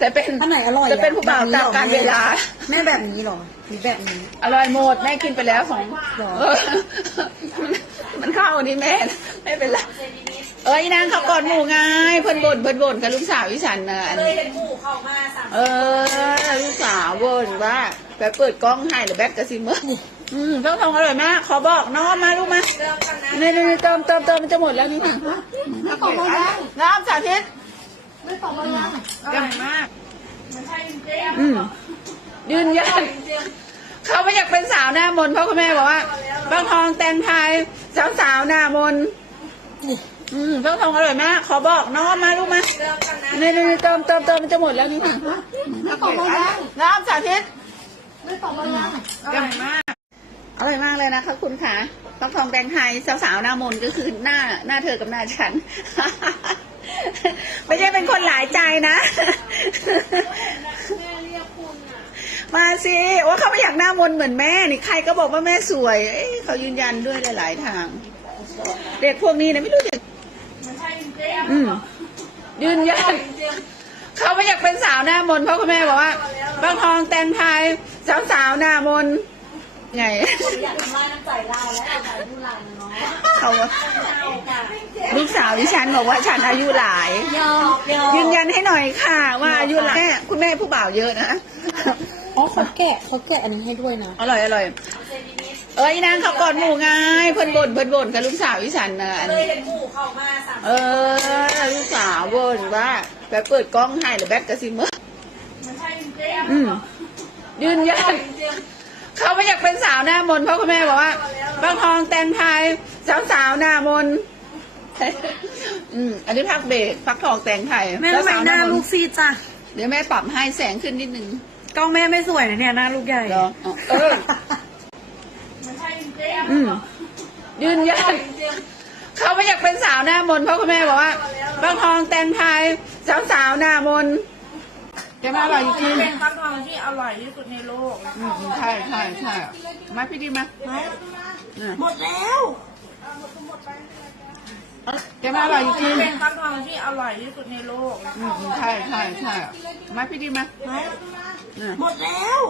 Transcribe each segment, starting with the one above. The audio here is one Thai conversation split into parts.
แต่เป็นอันไหนอร่อยจะเป็นผู้บ่าวตามการเวลา แม่แบบนี้เหรอหรือแบบนี้ อร่อยหมดแม่กินไปแล้วสองหรอ เออมันเข้าอันนี้แม่ไม่เป็นไรเอ้ยนางเขาก่อนหมู่ไงเพิ่นบ่นเพิ่นบ่นกับลูกสาวอีฉันน่ะอันเคยนี้ เห็นหมูเข้ามาสามเออลูกสาวบ่นว่าไปเปิดกล้องให้หรือแบทกระซิมเมอร์อืมต้องทองอร่อยมาก ขอบอกน้องมาลูกมาเริ่มกันนะ นี่นี่เติมเติมเติมมันจะหมดแล้วนี่ค่ะไม่ตกมายังน้ำสาธิต ไม่ตกมายังอร่อยมากมันใช่จริงอืมยืนยันจริงเขาไม่อยากเป็นสาวหน้ามนต์เพราะคุณแม่บอกว่าบางทองแตงไทยสาวสาวๆหน้ามนต์อืมต้องทองอร่อยมาก ขอบอกน้องมาลูกมาเริ่มกันนะนี่นี่เติมเติมเติมมันจะหมดแล้วนี่ค่ะไม่ตกมายังน้ำสาธิตไม่ตกมายังอร่อยมากอร่อยมากเลยนะคะคุณคะต้องทองแตงไทยสาวสาวๆหน้ามนต์ก็คือหน้าหน้าเธอกับหน้าฉัน ไม่ใช่เป็นคนหลายใจนะ แม่เรียกคุณอะมาสิว่าเขาไม่อยากหน้ามนต์เหมือนแม่นี่ใครก็บอกว่าแม่สวยเอ้ยเขายืนยันด้วยหลาย ๆ ทาง เด็กพวกนี้เนี่ยไม่รู้จะมันใช่จริงอืมยืนยัน จริงเขาไม่อยากเป็นสาวหน้ามนต์เพราะคุณแม่บอกว่าบางทองแตงไทยสาวสาวๆหน้ามนต์ ไง อยากทำลายน้ำใจเราแล้วเอาใจดูหลานเนาะเขาว่าเอาค่ะลูกสาวดิฉันบอกว่าฉันอายุหลาย ยอมยอมยืนยันให้หน่อยค่ะ ว่าอายุหลายแม่คุณแม่ผู้บ่าวเยอะนะ อ๋อเขาแกะเขาแกะอันนี้ให้ด้วยนะอร่อยอร่อย เอ้ยนางเขาก่อนหมู่ไงเพิ่นบ่นเพิ่นบ่นกับลูกสาวอีฉันน่ะอันเคยนี้ เห็นหมูเข้ามาสามเออลูกสาวบ่นว่าไปเปิดกล้องให้หรือแบทกระซิมเมอร์มันใช่จริงอืมยืนยัน จริง เขาไม่อยากเป็นสาวหน้ามนต์เพราะคุณแม่บอกว่าบางทองแตงไทยสาวสาวๆหน้ามนต์อืมอันนี้พักเบรกพักทองแตงไทยแม่ทำไมสาวๆหน้าามนลูต์กซีดจ้ะเดี๋ยวแม่ปรับให้แสงขึ้นนิดนึงกล้องแม่ไม่สวยนะเนี่ยหน้าลูกใหญ่เหรออ๋อเออมันใช่จริงอืมยืนยันเขาไม่อยากเป็นสาวหน้ามนต์เพราะคุณแม่บอกว่าบางทองแตงไทยสาวสาวๆหน้ามนต์ แกมาอร่อยจริงเป็นฟักทองที่อร่อยที่สุดในโลกอืมใช่ใช่ใช่มาพี่ดีมาอืมหมดแล้วแกมาอร่อยจริงเป็นฟักทองที่อร่อยที่สุดในโลกอืมใช่ใช่ใช่มาพี่ดีมาอืมหมดแล้ว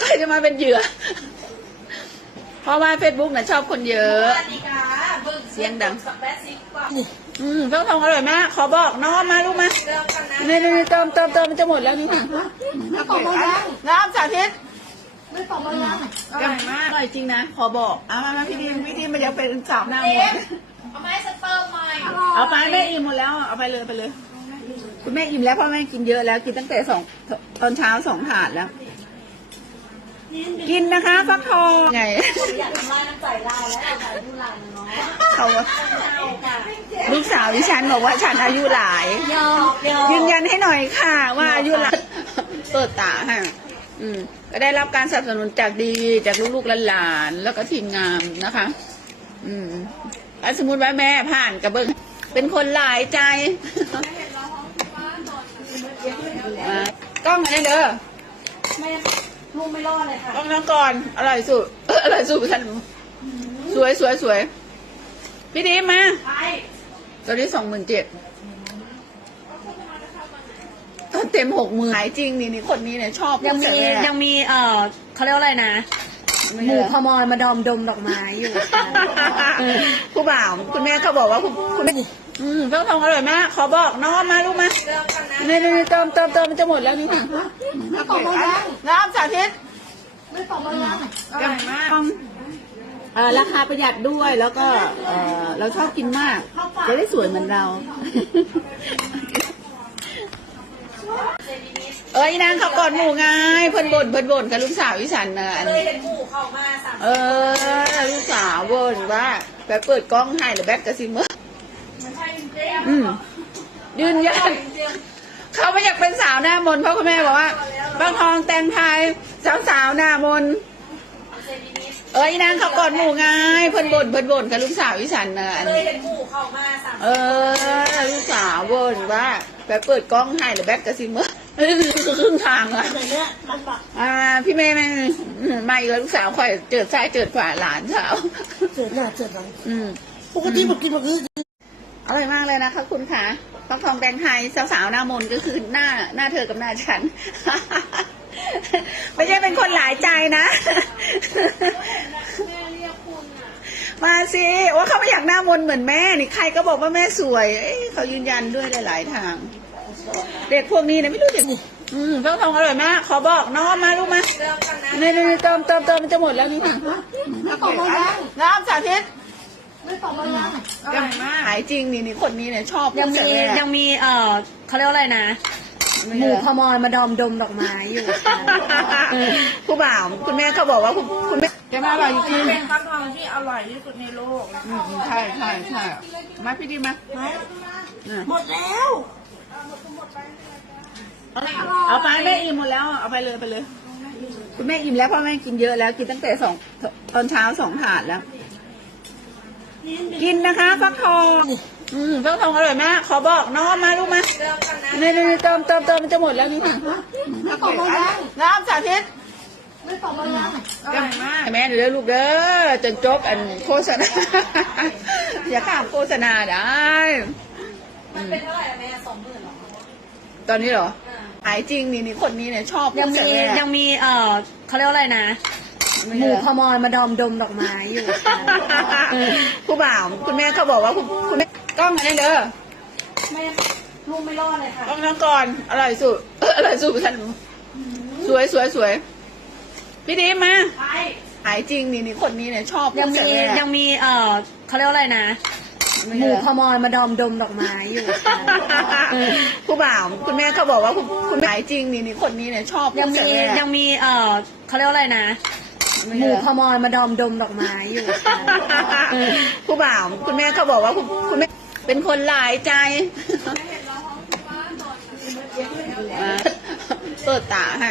ใครจะมาเป็นเหยื่อ เพราะว่าเฟซบุ๊กน่ะชอบคนเยอะ เสียงดัง อืมต้องทองอร่อยมาก ขอบอกน้องมาลูกมาเริ่มกันนะนี่นี่เติมเติมเติมมันจะหมดแล้วนี่ค่ะไม่ตกมายังน้ำสาธิตไม่ตกมายังอร่อยมากอร่อยจริงนะ ขอบอกเอามามาพี่ดีมพี่ดีมมันยังเป็นสาวหน้ามนต์เอาไม้สเปิร์มใหม่เอาไปแม่อิ่มหมดแล้วเอาไปเลยไปเลย คุณแม่อิ่มแล้วเพ่อแม่กินเยอะแล้วกินตั้งแต่สองตอนเช้าสองถาดแล้วกินนะคะฟักทองไงอยากทำลายน้ำใจเราแล้ว เขาว่าเอาค่ะลูกสาวดิฉันบอกว่าฉันอายุหลาย ยอมยอมยืนยันให้หน่อยค่ะ ว่าอายุหลายเปิดตาฮะอืม ก็ได้รับการสนับสนุนจากดีจากลูกๆหลานๆแล้วก็ทีมงานนะคะ อืมแล้วสมมติว่าแม่ผ่านกระเบื้องเป็นคนหลายใจมากล้องอะไรเด้อไม่ลูกไม่รอดเลยค่ะกล้องทั้งก่อน อร่อยสุด อร่อยสุดฉันสวยสวยสวย พี่ดีมมาไปตอนนี้สองหมื่นเจ็ดตอนเต็มหกหมื่นหายจริงนี่นี่คนนี้เนี่ยชอบยังมีพูดแต่แรกยังมีเอ่อเขาเรียกว่าอะไรนะ หมูพมรมาดอมดมดอกไม้อยู่ค่ะเออผู้บ่าวคุณแม่เขาบอกว่าคุณคุณแม่อืมฟักทองอร่อยมาก ขอบอกน้องมาลูกมาเริ่มกันนะนี่นี่เติมเติมเติมมันจะหมดแล้วนี่ค่ะไม่ตกมายังน้ำสาธิตไม่ตกมายังอร่อยมาก เอ่อราคาประหยัดด้วยแล้วก็เอ่อเราชอบกินมากจะได้สวยเหมือนเรา เอ้ยนางเขาก่อนหมู่ไงเพิ่นบ่นเพิ่นบ่นกับลูกสาวอีฉันน่ะอันเคยนี้เห็นหมูเข้ามาสามเออลูกสาวบ่นว่าไปเปิดกล้องให้หรือแบทกระซิมเมอร์มันใช่จริงอืมยืนยันจริงเขาไม่อยากเป็นสาวหน้ามนต์เพราะคุณแม่บอกว่าบางทองแตงไทยสาวสาวๆหน้ามนต์ เอ้ยนางเขาก่อนหมู่ไงเพิ่นบ่นเพิ่นบ่นกับลูกสาวอีฉันน่ะอันเคยนี้เห็นหมูเข้ามาสามเออลูกสาวบ่นว่าไปเปิดกล้องให้หรือแบทกระซิมเมอร์ครึ่งทางละเนี่ยมันแบบอ่าพี่เมย์แม่มาอีกแล้วลูกสาวคอยเจิดซ้ายเจิดขวาหลานสาวเจ็ดหน้าเจ็ดหลังอืมปกติบอกกินแบบนี้อร่อยมากเลยนะคะคุณค่ะฟักทองแดงไทยสาวๆหน้ามนต์ก็คือหน้าหน้าเธอกับหน้าฉัน ไม่ใช่เป็นคนหลายใจนะมาสิว่าเขาไม่อยากหน้ามนต์เหมือนแม่นี่ใครก็บอกว่าแม่สวยเอ้ยเขายืนยันด้วยหลาย ๆ ทาง เด็กพวกนี้เนี่ยไม่รู้เด็กอืมฟักทองอร่อยมาก ขอบอกน้องมาลูกมาเนี่ยเนี่ยเติมเติมเติมมันจะหมดแล้วนี่ค่ะน้ำสาธิตหายจริงนี่นี่คนนี้เนี่ยชอบยังพูดมีแต่แรกยังมีเอ่อเขาเรียกว่าอะไรนะ หมู่พมรมาดอมดมดอกไม้อยู่ค่ะผู้บ่าวคุณแม่เขาบอกว่าคุณคุณแม่แกมาอร่อยจริงเป็นฟักทองที่อร่อยที่สุดในโลกนะอืมใช่ใช่ใช่มาพี่ดีมาน่ะหมดแล้วเอาไปแม่อิ่มหมดแล้วเอาไปเลยไปเลย คุณแม่อิ่มแล้วเพราะแม่กินเยอะแล้ว กินตั้งแต่สองตอนเช้าสองถาดแล้ว กินนะคะฟักทอง อืมฟักทองอร่อยมาก ขอบอกน้องมาลูกมาเนี่ยเนี่ยเติมเติมเติมมันจะหมดแล้วนี่ค่ะน้ำสาธิตอร่อยมากแม่เดี๋ยวลูกเด้อจนจบอันโฆษณาอย่าข้ามโฆษณาได้มันเป็นเท่าไหร่แม่สองหมื่นหรอตอนนี้เหรอหายจริงนี่นี่คนนี้เนี่ยชอบยังมียังมีเอ่อเขาเรียกว่าอะไรนะหมู่พมรมาดอมดมดอกไม้อยู่ผู้บ่าวคุณแม่เขาบอกว่าคุณคุณแม่ กล้องอันนี้เด้อไม่ลูกไม่รอดเลยค่ะกล้องน้องก่อน อร่อยสุดเอออร่อยสุดฉันสวยสวยสวยพี่ดีมมาหายจริงนี่นี่คนนี้เนี่ยชอบพูยังดมีแต่แรกยังมีเอ่อเขาเรียกว่าอะไรนะหมู่พมรมาดอมดมดอกไม้อยู่ค่ะผู้บ่าวคุณแม่เขาบอกว่าคุณคุณแม่หายจริงนี่นี่คนนี้เนี่ยชอบพูยังดแต่มีแรกยังมีเอ่อเขาเรียกว่าอะไรนะหมู่พมรมาดอมดมดอกไม้อยู่ค่ะผู้บ่าวคุณแม่เขาบอกว่าคุณคุณแม่ เป็นคนหลายใจเปิดตาให้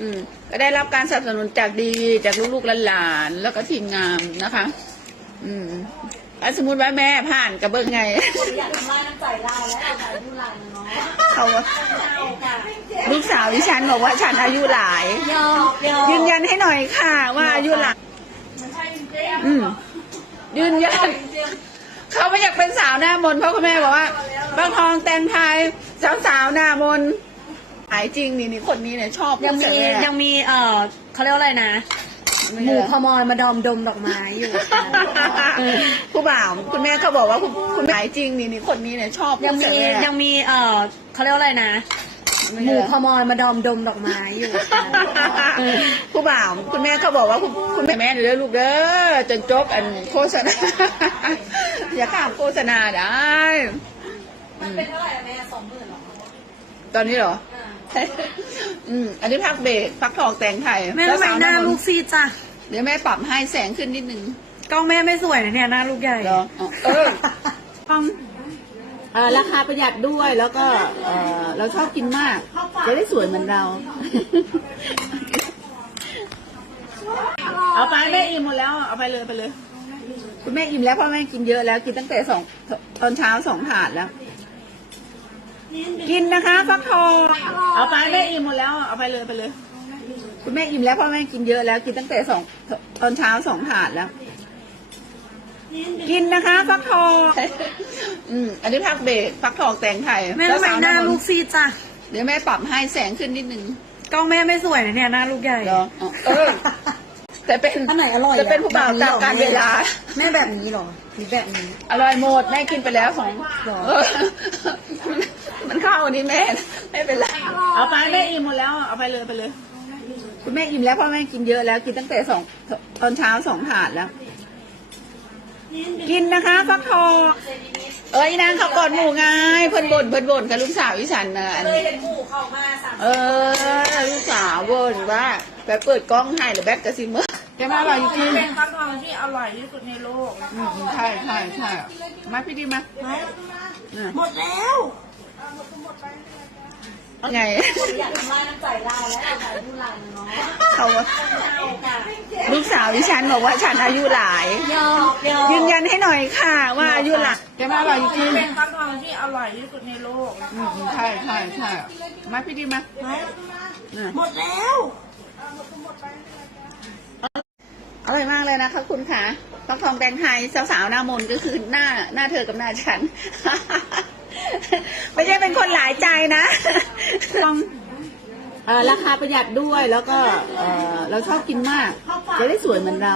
อืม ก็ได้รับการสนับสนุนจากดีจากลูกๆหลานๆแล้วก็ทีมงานนะคะ อืมถ้าสมมติว่าแม่ผ่านกับเบิ้งไงอยากทำลายน้ำใจเราและเราใจดูหลานเนาะเขาลูกสาวดิฉันบอกว่าฉันอายุหลายยืนยันให้หน่อยค่ะ ว่าอายุหลายอืมยืนยัน เขาไม่อยากเป็นสาวหน้ามนต์เพราะคุณแม่บอกว่าบางทองแต่งไทยสาวสาวๆหน้ามนต์หายจริงนี่นี่คนนี้เนี่ยชอบพูยังดมีแต่แรกยังมีเอ่อเขาเรียกว่าอะไรนะ หมู่พมรมาดอมดมดอกไม้อยู่ค่ะผู้บ่าวคุณแม่เขาบอกว่าคุณคุณแม่หายจริงนี่นี่คนนี้เนี่ยชอบพูยังดมีแต่แรกยังมีเอ่อเขาเรียกว่าอะไรนะ หมู่พมรมาดอมดมดอกไม้อยู่ค่ะผู้บ่าวคุณแม่เขาบอกว่าคุณคุณแม่แม่เดี๋ยวลูกเด้อจนจบอันโฆษณาอย่าข้ามโฆษณาได้มันเป็นเท่าไหร่อะแม่สองหมื่นหรอตอนนี้เหรออืมอันนี้พักเบรกพักทองแต่งไทยแม่ทำไมหน้าลูกซีดจ้ะเดี๋ยวแม่ปรับให้แสงขึ้นนิดนึงกล้องแม่ไม่สวยนะเนี่ยหน้าลูกใหญ่เหรออ๋อ เอ่อราคาประหยัดด้วยแล้วก็เอ่อเราชอบกินมาก จะได้สวยเหมือนเรา เอาไปแม่อิ่มหมดแล้วเอาไปเลยไปเลย คุณแม่อิ่มแล้วเพราะแม่กินเยอะแล้ว กินตั้งแต่สองตอนเช้าสองถาดแล้ว กินนะคะฟักทองเอาไปแม่อิ่มหมดแล้วเอาไปเลยไปเลย คุณแม่อิ่มแล้วเพราะแม่กินเยอะแล้ว กินตั้งแต่สองตอนเช้าสองถาดแล้ว กินนะคะฟักทองอืมอันนี้พักเบรกฟักทองแตงไทยแม่ทำไมหน้าลูกซีดจ้ะเดี๋ยวแม่ปรับให้แสงขึ้นนิดนึงกล้องแม่ไม่สวยนะเนี่ยหน้าลูกใหญ่เหรออ๋อเออแต่เป็นอันไหนอร่อยจะเป็นผู้บ่าวตามการเวลา แม่แบบนี้หรอหรือแบบนี้ อร่อยหมดแม่กินไปแล้วสองหรอเออมันเข้าอันนี้แม่ไม่เป็นไรเอาไปแม่อิ่มหมดแล้วเอาไปเลยไปเลย คุณแม่อิ่มแล้วเพราะแม่กินเยอะแล้วกินตั้งแต่สองตอนเช้าสองถาดแล้ว กินนะคะฟักทองเอ้ยนางเขากอดหมูไงเพิ่นบ่นเพิ่นบ่นกับลูกสาวอีฉันนะอันเคยเห็นหมูเข้ามาสามเออลูกสาวบ่นว่าแบบเปิดกล้องให้หรือแบบกระซิมเมื่อแกมาอร่อยจริงเป็นฟักทองที่อร่อยที่สุดในโลกนะอืมใช่ใช่ใช่มาพี่ดีมาน่ะหมดแล้วไงอยากทำลายน้ำใจเราและเราใจดูหลานเนาะ เขาว่าลูกสาวดิฉันบอกว่าฉันอายุหลายยอมยอมยืนยันให้หน่อยค่ะว่าอายุหลายแกมาอร่อยจริงเป็นฟักทองที่อร่อยที่สุดในโลกนะอืมใช่ใช่ใช่มาพี่ดีมาน่ะหมดแล้วอร่อยมากเลยนะคะคุณค่ะฟัฟักทองแดงไทยสาวๆหน้ามนต์ก็คือหน้าหน้าเธอกับหน้าฉัน ไม่ใช่เป็นคนหลายใจนะต้อง เอ่อราคาประหยัดด้วยแล้วก็เอ่อเราชอบกินมาก จะได้สวยเหมือนเรา